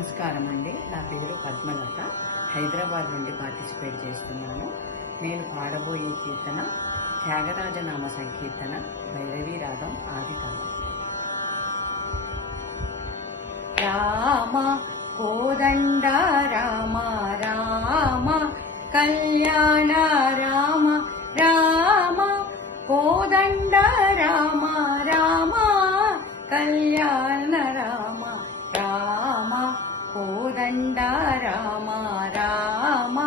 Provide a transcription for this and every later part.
నమస్కారం అండి. నా పేరు పద్మలత. హైదరాబాద్ నుండి పార్టిసిపేట్ చేస్తున్నాను. నేను పాడబోయే కీర్తన త్యాగరాజ నామ సంకీర్తన, భైరవీ రాగం, ఆదితాళం. రామ కోదండ రామ రామ కళ్యాణ రామ రామ కోదండ రామ రామ కళ్యాణ రామ రామ కోదండ రామ రామ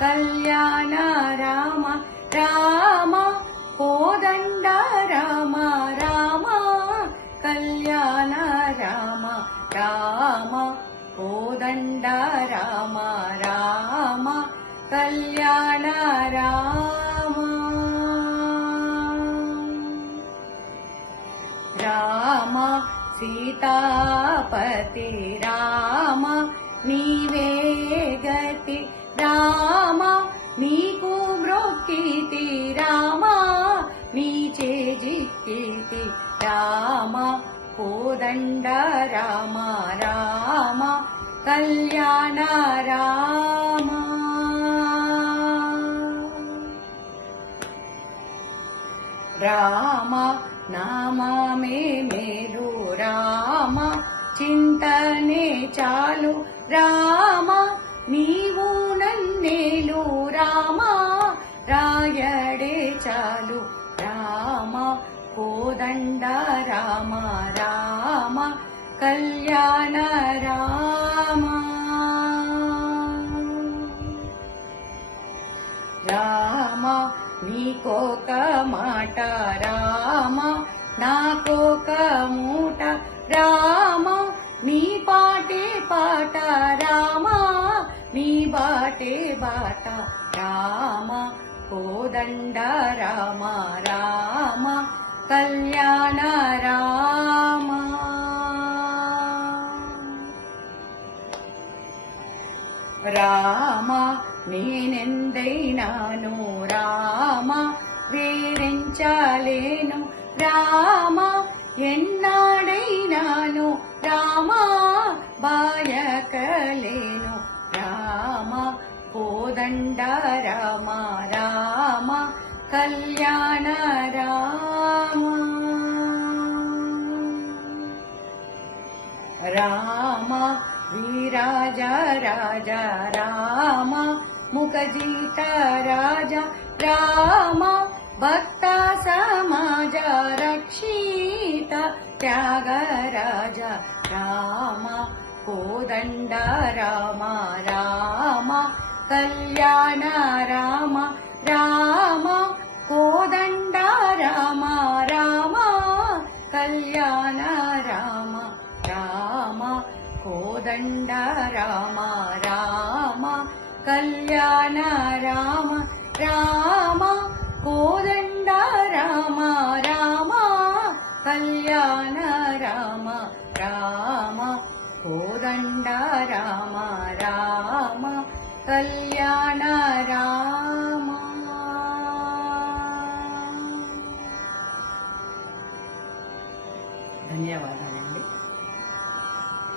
కళ్యాణ రామ రామ కోదండ రామ రామ కళ్యాణ రామ రామ కోదండ రామ రామ కళ్యాణ రామ రామ సీతాపతి రామ నీవే గతి రామ నీకు మ్రొక్కితి రామ నీచే జిక్కితి రామ కోదండ రామ రామ కళ్యాణ రామ రామ నామమే మేలు రామ చింతనే చాలు రామ నీవు నన్నేలు రామ రాయడే చాలు రామ కోదండ రామ రామ కళ్యాణ రామ రామ నీకోక మాట రామ నాకోక మూట రామ నీ పాటే పాట రామ నీ బాటే బాట రామ కోదండ రామ రామ కళ్యాణ రామ రామ నేనెందైనాను రామ వేరించలేను రామ ఎన్నాడైనాను రామ బాయకలేను రామ కోదండ రామ రామ కళ్యాణ రామ రామ వీరాజ రాజ రామ ముఖజిత రాజ రామ భక్త సమాజ రక్షిత త్యాగరాజ రామ కోదండ రామ రామ కళ్యాణ రామ రామ కోదండ రామ రామ కళ్యాణ రామ రామ కోదండ రామ రామ కళ్యాణ రామ రామ కోదండ రామ రామ కళ్యాణ రామ రామ కోదండ రామ రామ కళ్యాణ రామ